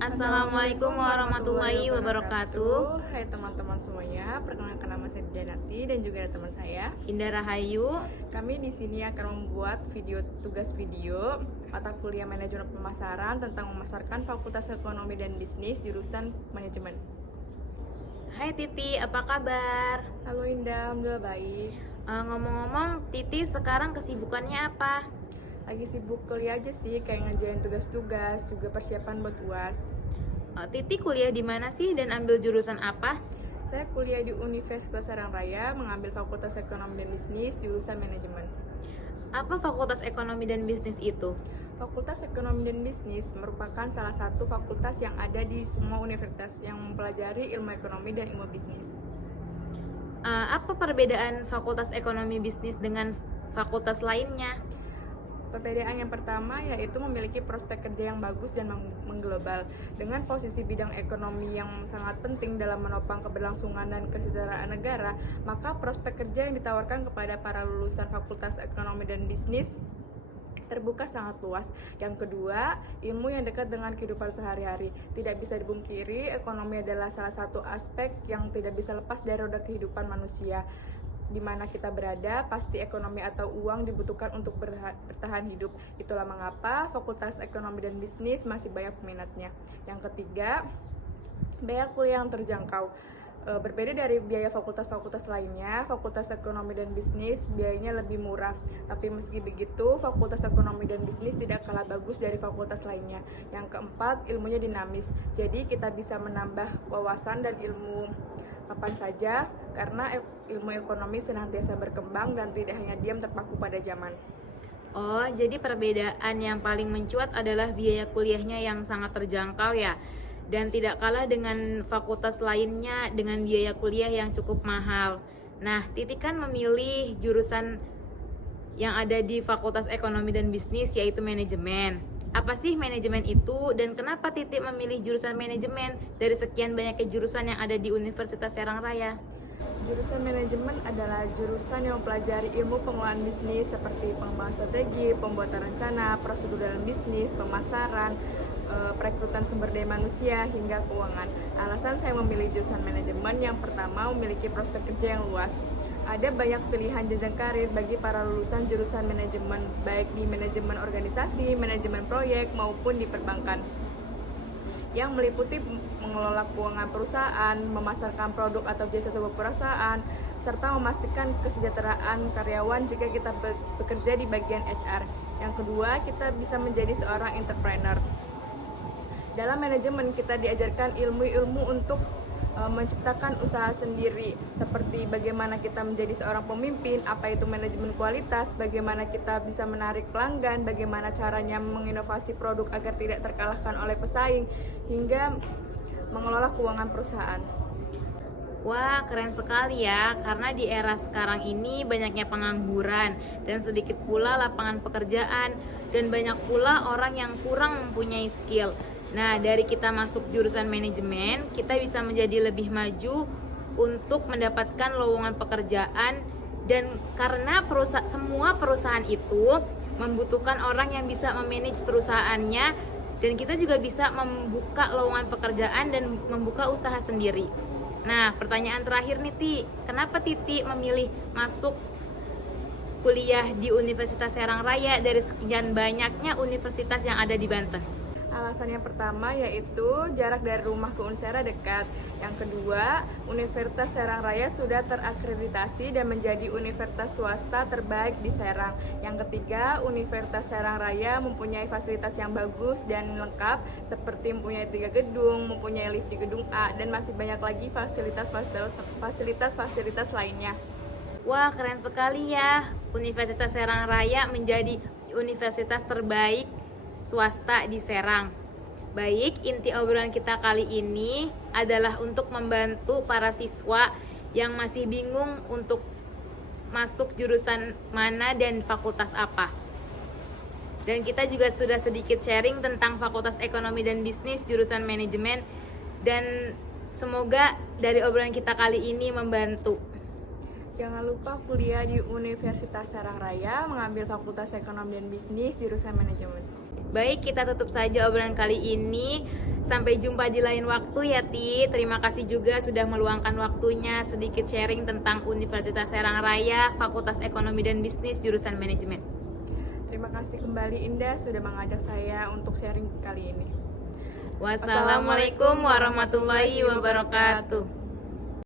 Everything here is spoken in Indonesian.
Assalamualaikum warahmatullahi wabarakatuh. Hai teman-teman semuanya, perkenalkan nama saya Janati dan juga ada teman saya Indah Rahayu. Kami di sini akan membuat tugas video mata kuliah manajemen pemasaran tentang memasarkan Fakultas Ekonomi dan Bisnis jurusan manajemen. Hai Titi, apa kabar? Halo Indah, alhamdulillah baik. Ngomong-ngomong, Titi sekarang kesibukannya apa? Lagi sibuk kuliah aja sih, kayak ngerjain tugas-tugas, juga persiapan buat UAS. Titi kuliah di mana sih dan ambil jurusan apa? Saya kuliah di Universitas Serang Raya, mengambil Fakultas Ekonomi dan Bisnis jurusan manajemen. Apa Fakultas Ekonomi dan Bisnis itu? Fakultas Ekonomi dan Bisnis merupakan salah satu fakultas yang ada di semua universitas yang mempelajari ilmu ekonomi dan ilmu bisnis. Apa perbedaan Fakultas Ekonomi Bisnis dengan fakultas lainnya? Perbedaan yang pertama yaitu memiliki prospek kerja yang bagus dan mengglobal. Dengan posisi bidang ekonomi yang sangat penting dalam menopang keberlangsungan dan kesejahteraan negara, maka prospek kerja yang ditawarkan kepada para lulusan Fakultas Ekonomi dan Bisnis terbuka sangat luas. Yang kedua, ilmu yang dekat dengan kehidupan sehari-hari. Tidak bisa dipungkiri, ekonomi adalah salah satu aspek yang tidak bisa lepas dari roda kehidupan manusia. Di mana kita berada, pasti ekonomi atau uang dibutuhkan untuk bertahan hidup. Itulah mengapa Fakultas Ekonomi dan Bisnis masih banyak peminatnya. Yang ketiga, biaya kuliah yang terjangkau. Berbeda dari biaya fakultas-fakultas lainnya, Fakultas Ekonomi dan Bisnis biayanya lebih murah. Tapi meski begitu, Fakultas Ekonomi dan Bisnis tidak kalah bagus dari fakultas lainnya. Yang keempat, ilmunya dinamis. Jadi kita bisa menambah wawasan dan ilmu kapan saja, karena ilmu ekonomi senantiasa berkembang dan tidak hanya diam terpaku pada zaman. Oh, jadi perbedaan yang paling mencuat adalah biaya kuliahnya yang sangat terjangkau ya, dan tidak kalah dengan fakultas lainnya dengan biaya kuliah yang cukup mahal. Nah, Titi kan memilih jurusan yang ada di Fakultas Ekonomi dan Bisnis, yaitu manajemen. Apa sih manajemen itu dan kenapa Titi memilih jurusan manajemen dari sekian banyaknya jurusan yang ada di Universitas Serang Raya? Jurusan manajemen adalah jurusan yang mempelajari ilmu pengelolaan bisnis seperti pengembangan strategi, pembuatan rencana, prosedur dalam bisnis, pemasaran, perekrutan sumber daya manusia, hingga keuangan. Alasan saya memilih jurusan manajemen yang pertama memiliki prospek kerja yang luas. Ada banyak pilihan jenjang karir bagi para lulusan jurusan manajemen, baik di manajemen organisasi, manajemen proyek, maupun di perbankan, yang meliputi mengelola keuangan perusahaan, memasarkan produk atau jasa sebuah perusahaan, serta memastikan kesejahteraan karyawan jika kita bekerja di bagian HR. Yang kedua, kita bisa menjadi seorang entrepreneur. Dalam manajemen kita diajarkan ilmu-ilmu untuk menciptakan usaha sendiri, seperti bagaimana kita menjadi seorang pemimpin, apa itu manajemen kualitas, bagaimana kita bisa menarik pelanggan, bagaimana caranya menginovasi produk agar tidak terkalahkan oleh pesaing, hingga mengelola keuangan perusahaan. Wah, keren sekali ya, karena di era sekarang ini banyaknya pengangguran dan sedikit pula lapangan pekerjaan dan banyak pula orang yang kurang mempunyai skill. Nah, dari kita masuk jurusan manajemen, kita bisa menjadi lebih maju untuk mendapatkan lowongan pekerjaan, dan karena semua perusahaan itu membutuhkan orang yang bisa memanage perusahaannya, dan kita juga bisa membuka lowongan pekerjaan dan membuka usaha sendiri. Nah, pertanyaan terakhir nih Ti, kenapa Titi memilih masuk kuliah di Universitas Serang Raya dari sekian banyaknya universitas yang ada di Banten? Alasan yang pertama yaitu jarak dari rumah ke Unsera dekat. Yang kedua, Universitas Serang Raya sudah terakreditasi dan menjadi universitas swasta terbaik di Serang. Yang ketiga, Universitas Serang Raya mempunyai fasilitas yang bagus dan lengkap, seperti mempunyai 3 gedung, mempunyai lift di gedung A, dan masih banyak lagi fasilitas lainnya. Wah, keren sekali ya. Universitas Serang Raya menjadi universitas terbaik swasta di Serang. Baik, inti obrolan kita kali ini adalah untuk membantu para siswa yang masih bingung untuk masuk jurusan mana dan fakultas apa. Dan kita juga sudah sedikit sharing tentang Fakultas Ekonomi dan Bisnis jurusan manajemen, dan semoga dari obrolan kita kali ini membantu. Jangan lupa kuliah di Universitas Serang Raya, mengambil Fakultas Ekonomi dan Bisnis jurusan manajemen. Baik, kita tutup saja obrolan kali ini. Sampai jumpa di lain waktu ya Ti. Terima kasih juga sudah meluangkan waktunya sedikit sharing tentang Universitas Serang Raya, Fakultas Ekonomi dan Bisnis jurusan Manajemen. Terima kasih kembali Indah sudah mengajak saya untuk sharing kali ini. Wassalamualaikum warahmatullahi wabarakatuh.